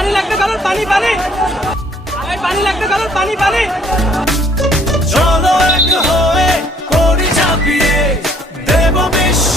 পানি লাগবে কারণ পানি পানি পানি লাগবে কারণ পানি পানি চলো এক হয়ে করি ঝাঁপিয়ে দেব বিশ্ব